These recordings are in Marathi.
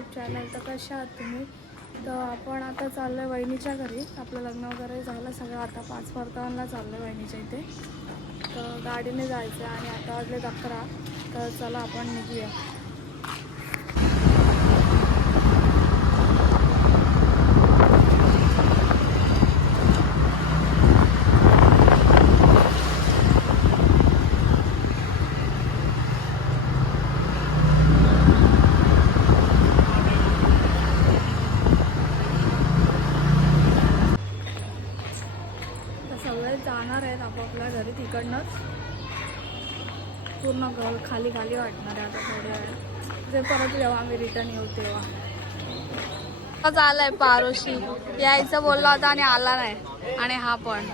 YouTube channel. तर कशा आहात तुम्ही? तर आपण आता चाललो आहे वहिनीच्या घरी. आपलं लग्न वगैरे झालं सगळं. आता 5 परतावांना चाललो आहे वहिनीच्या इथे. तर गाडीने जायचं आहे आणि आता वाजले 11. तर चला आपण निघूया. सगळे जाणार आहेत आपापल्या घरी. तिकडनंच पूर्ण घर खाली खाली वाटणार आहे आता थोड्या वेळ. जे परत जेव्हा आम्ही रिटर्न येऊ तेव्हा. आलाय पारोशी यायचं बोलला होता आणि आला नाही. आणि हा पण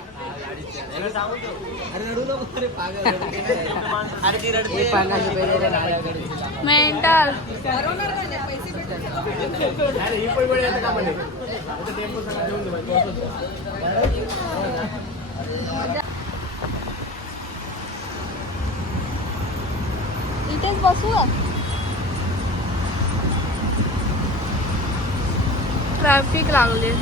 मेंटल. इथेच बसू. ट्रॅफिक लागले.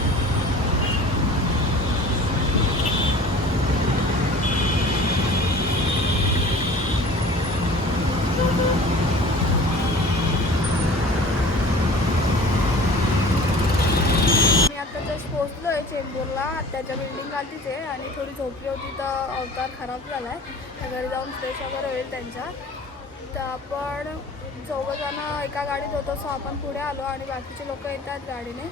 पोहोचलोय चेंबूरला. त्याच्या बिल्डिंग खालीच आहे आणि थोडी झोपली होती तर अवतार खराब झालाय. त्या घरी जाऊन फ्रेश वगैरे होईल त्यांच्या. तर आपण 4 जण एका गाडीत होतो. सो आपण पुढे आलो आणि बाकीचे लोक येतात गाडीने.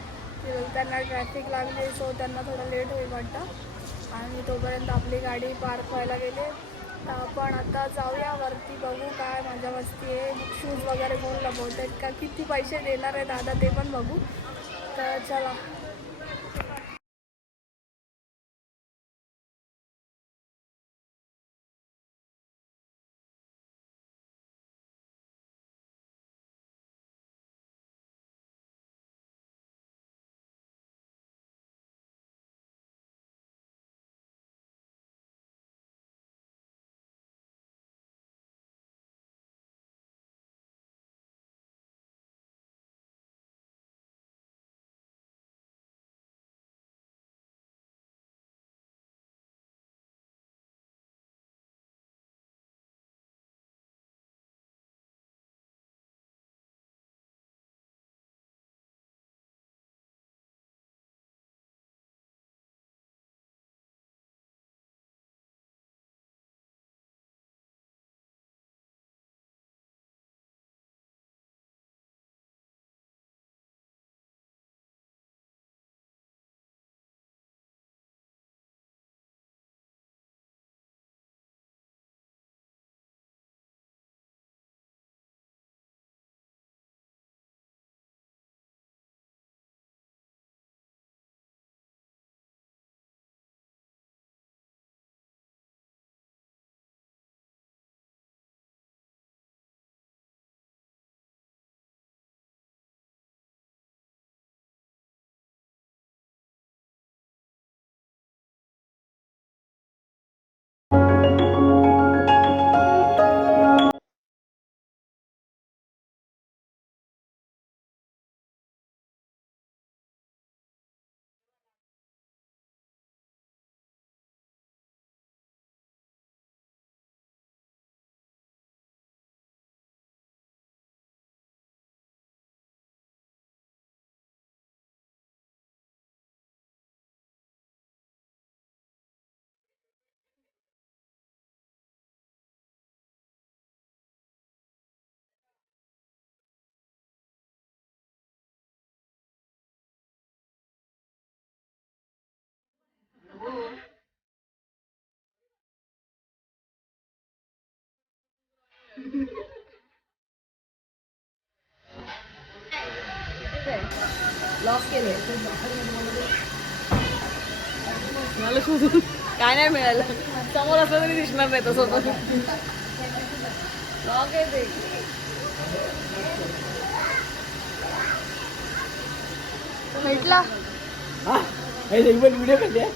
त्यांना ट्रॅफिक लागली सो त्यांना थोडं लेट होईल वाटतं. आणि तोपर्यंत आपली गाडी पार्क व्हायला गेली. तर आपण आता जाऊया वरती. बघू काय मजा मस्ती आहे. शूज वगैरे कोण लपवत का किती पैसे देणार आहे दादा ते पण बघू. तर चला. लॉक केले. मला शोधून काय नाही मिळालं. समोर असं तरी दिसणार नाही तसं. लॉक आहे ते. भेटला व्हिडिओ करते.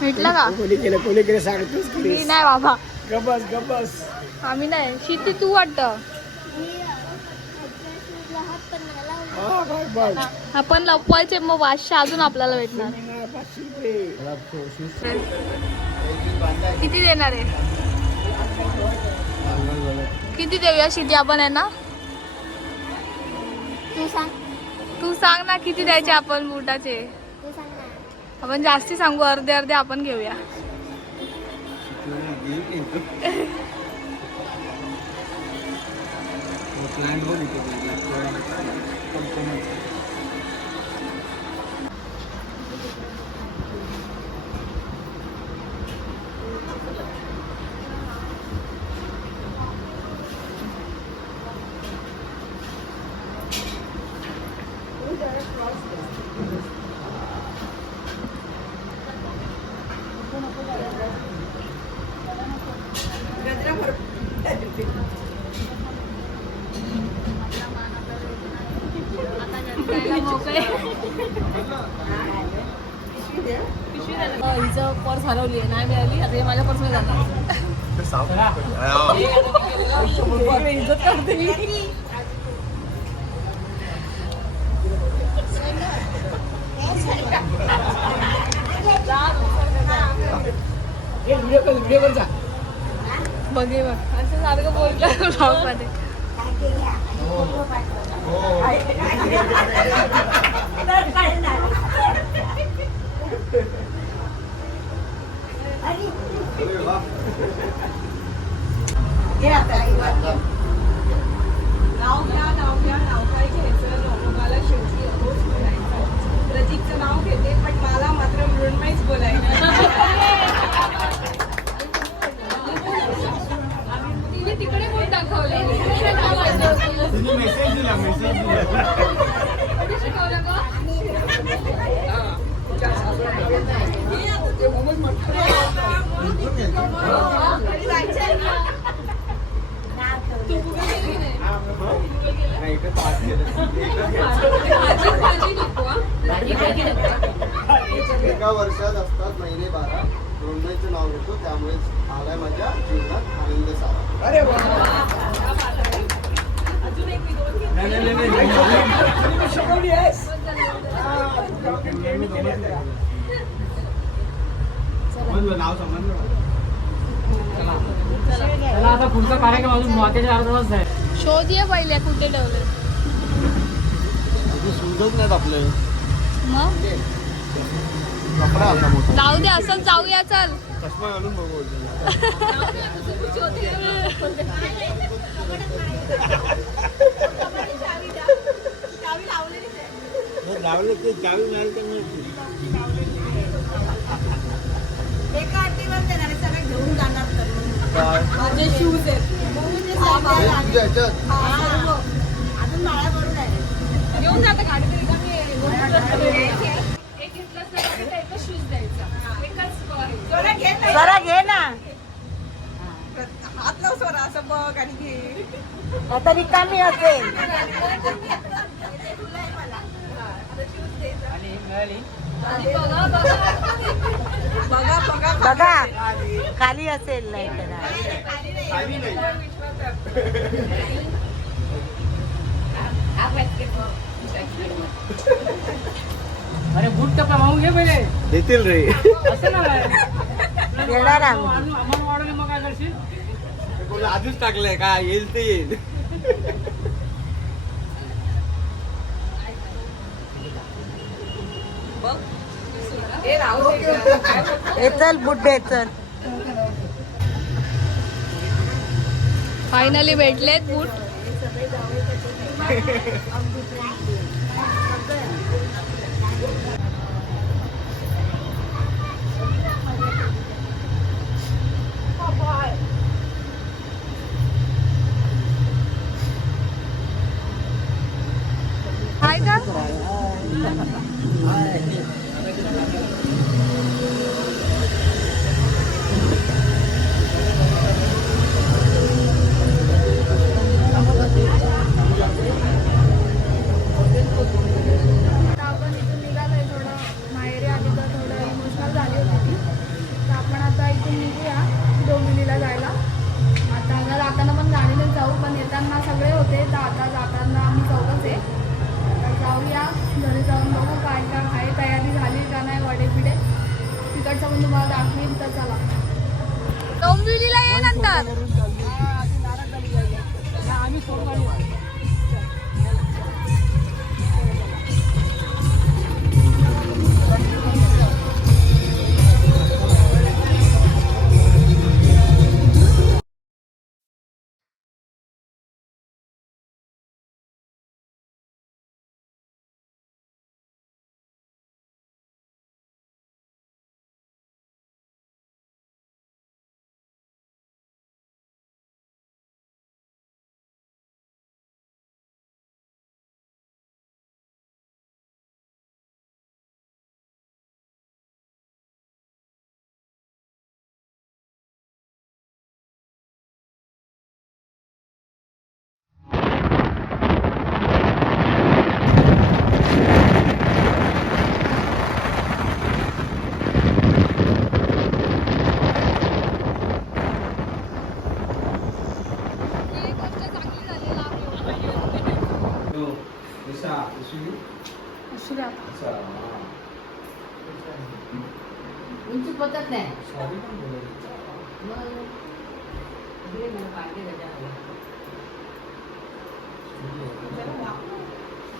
भेटला का? कोणी केलं सांगतोस की नाही बाबा. गबस आम्ही नाही. शिती तू वाटतं आपण लपवायचे मग 500 अजून आपल्याला भेटणार. किती देणार आहे? किती देऊया शिदी आपण आहे ना? तू सांग ना किती द्यायचे आपण बुटाचे. आपण जास्ती सांगू, अर्धे अर्धे आपण घेऊया. हिचं पर्स हरवली आहे, नाही मिळाली. आता हे माझ्या पर्स मध्ये जाणार. इज्जत करते मी. बघे बघ असं सारखं बोललं ब्लॉग मध्ये. नाव घ्या, नाव काय घ्यायचं. मला शेवटी रोज बोलायचं. प्रतीकचं नाव घेते पण मला मात्र मृण्मयच बोलायचं. तिकडे कोण दाखवले मेसेज दिला शिकवलं का? एका वर्षात असतात महिने 12. मृण्मयचं नाव घेतो त्यामुळे आलाय माझ्या जीवनात आनंद सारा. अरे अजून एक नाव समजलं. चला आता पुढचा कार्यक्रम अजून महत्वाच्या अर्धाच आहे. शोध ये पहिले कुठे ठेवले. सुचत नाहीत आपले. मग जाऊ दे असंच जाऊया. चल चष्मा घालून बघू. लावले ते चावी मिळाली त्यामुळे एका आरतीवर देणार सगळे घेऊन जाणार. माझे शूज आहेत अजून माळा करून आहे घेऊन जातं. गाडी तरी कमी एक घेतलं तर एकच शूज द्यायचा. एकच जरा घे ना. हात लाव सोरा असं बघ आणि घे. आता रिकामी असेल. बघा खाली असेल नाही अरे बूट तर पाहून घे पहिले. देतील रे. असं ना आम्हाला वाढवले मग काय करशील. बोला आधीच टाकलंय का येईल ते येईल. चल बुड्डे चल. फायनली भेटलेत बूट. हाय का जाताना पण गाडीने जाऊ, पण येताना सगळे होते तर आता जाताना आम्ही चौघच आहे. पण तुम्हाला दाखवीन. तर चला डोंबिवलीला ये नंतर. आम्ही सोडवाडी उंची पद्धत नाही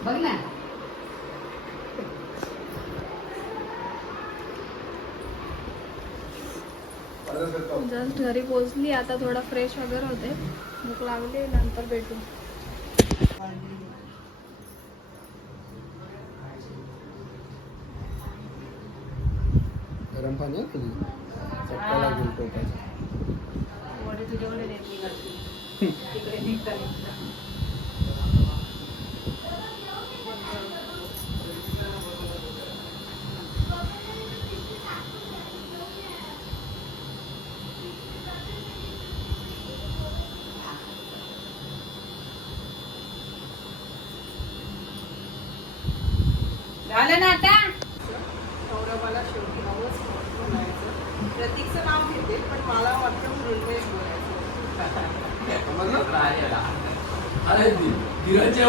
बघ ना. जस्ट घरी पोहोचली. आता थोडा फ्रेश वगैरे होते. भूक लागली. नंतर भेटू. गरम पाणी चटका लागेल पोटाचा. झालं ना आता. सौरभाला शेवटी हवंच बोलायचं. प्रतीकचं नाव घेते पण मला वाटतं मृण्मयच बोलायचं.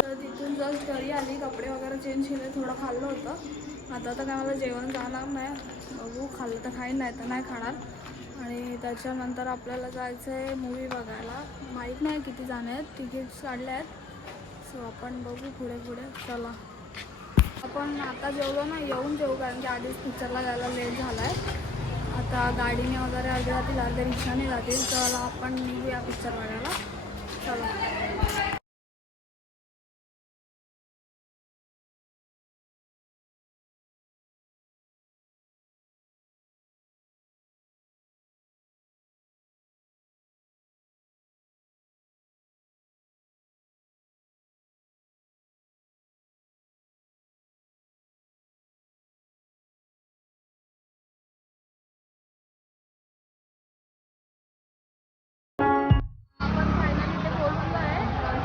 तर तिथून जस्ट घरी आली. कपडे वगैरे चेंज केले. थोडं खाल्लं होतं. आता तर काय मला जेवण जाणार नाही. बघू खाल्लं तर खाईन नाही तर नाही खाणार. आणि त्याच्यानंतर आपल्याला जायचं आहे मूवी बघायला. माहीत नाही किती जाणे आहेत. तिकीट्स काढले आहेत. सो आपण बघू पुढे पुढे. चला आपण आता जेवलो ना येऊन जेवू कारण की आधीच पिक्चरला जायला लेट झाला आहे. आता गाडीने वगैरे अर्धे जातील अर्धे रिक्षाने जातील. तर आपण निघूया पिक्चर बघायला. चला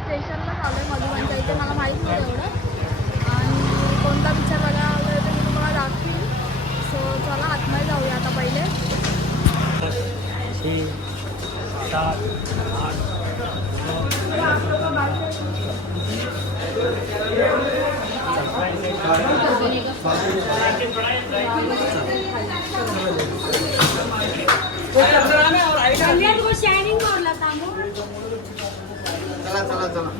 स्टेशनला चालू आहे मधुबनच्या इथे. मला माहीत नाही एवढं. आणि कोणता पिक्चर बघायला वगैरे ते मी तुम्हाला दाखवीन. सो चला आतमध्ये जाऊया आता पहिले. 6, 7, चला चला चला.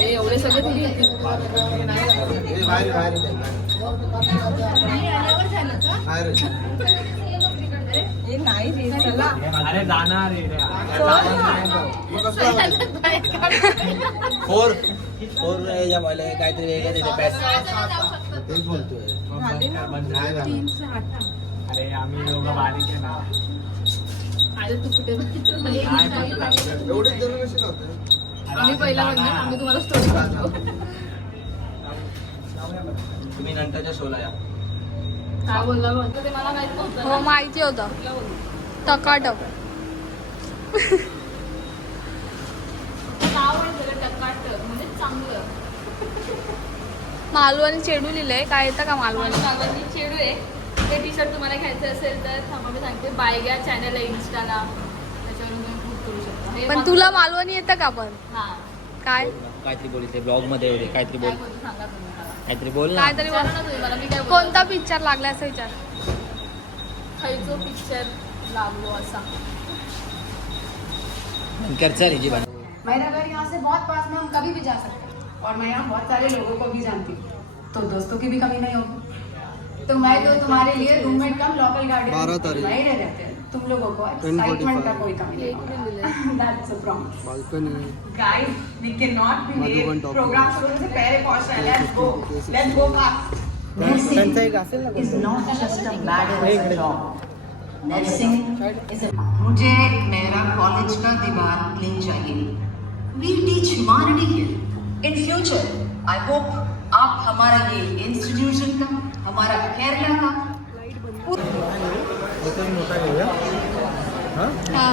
एवढे सगळे थोडी बाहेर बाहेर बाहेर. अरे जाणार फोर काहीतरी वेगळं तेच बोलतोय. अरे आम्ही दोघं बारीक आहे ना. एवढेच जण कसे नव्हते. आम्ही पहिला म्हणणार आम्ही तुम्हाला स्टोरी सांगतो. तुम्ही नंतरच्या शोला या. काय बोलला म्हणतो ते मला माहित नव्हतं. हो माहिती होतं. टकाटक नाव आहे त्याला टकाटक म्हणजे चांगलं. मालू आणि चेडू लिहिलंय. काय येतं का मालू आणि चेडू आहे. ते टी शर्ट तुम्हाला घ्यायचं असेल तर थांबा मी सांगते. बायग्या चॅनल आहे इंस्टाला. त्याच्यावरून तुम्ही बुक करू शकता. पण तुला मालवणी येतं का पण? हा काय काहीतरी बोलते ब्लॉग मध्ये वगैरे काहीतरी बोल सांगा तुम्ही मला. काहीतरी बोल ना. काहीतरी बोला ना तुम्ही मला, मी काय बोलू? कोणता पिक्चर लागला असं विचार. खयचो पिक्चर लागलो असा. कर चल जी बन. मेरा घर यहाँ से बहुत पास में, हम कभी भी जा सकते हैं और मैं यहाँ बहुत सारे लोगों को भी जानती हूँ, तो दोस्तों की भी कमी नहीं होगी. तो मैं तो तुम्हारे लिए रूममेट कम लोकल 12 गार्डन तारीख. वहीं रहते हैं. तुम लोगों को 10:45. एक्साइटमेंट का कोई कमी नहीं होगा. That's a promise. Balcony Guys, we cannot be Madhuban late. Talkies. Programme शुरू से पहले पहुंचना है. Let's go. Let's go fast. Nursing is not just a bad job. Nursing is a. मुझे मेरा कॉलेज का दीवार क्लीन चाहिए. We teach humanity here. In future, I hope आप हमारा ये इंस्टीट्यूशन का, हमारा केरला का हां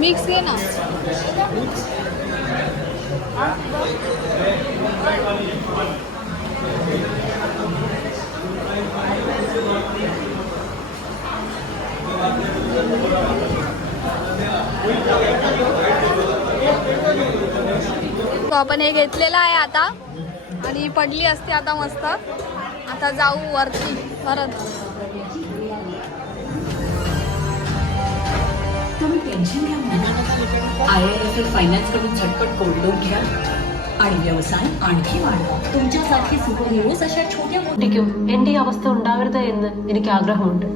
मिक्स घे ना. तो आपण हे घेतलेलं आहे आता आणि पडली असते आता मस्त. आता जाऊ वरती परत. तुम्ही टेन्शन घ्या म्हणा. IIFL फायनान्स कडून झटपट गोल्ड लोन घ्या आणि വ്യവസായം आणखी വാढवा. तुमच्यासारखी सुपर हीरोज अशा छोट्या മോട്ടിക്കും എന്റെ ഈ അവസ്ഥ ഉണ്ടാവരുത് എന്ന് എനിക്ക് ആഗ്രഹമുണ്ട്.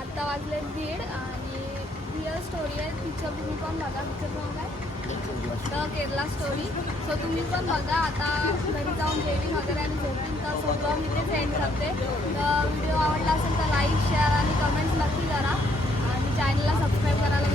आता वाजले 1:30 आणि रिअल स्टोरी आहे. पिक्चर तुम्ही पण बघा. पिक्चर नाव काय द केरला स्टोरी. सो तुम्ही पण बघा. आता घरी जाऊन जेवण वगैरे आणि झोपून तर सगळं मी ते सेंड करते. तर व्हिडिओ आवडला असेल तर लाईक शेअर आणि कमेंट्स नक्की करा आणि चॅनलला सबस्क्राईब करायला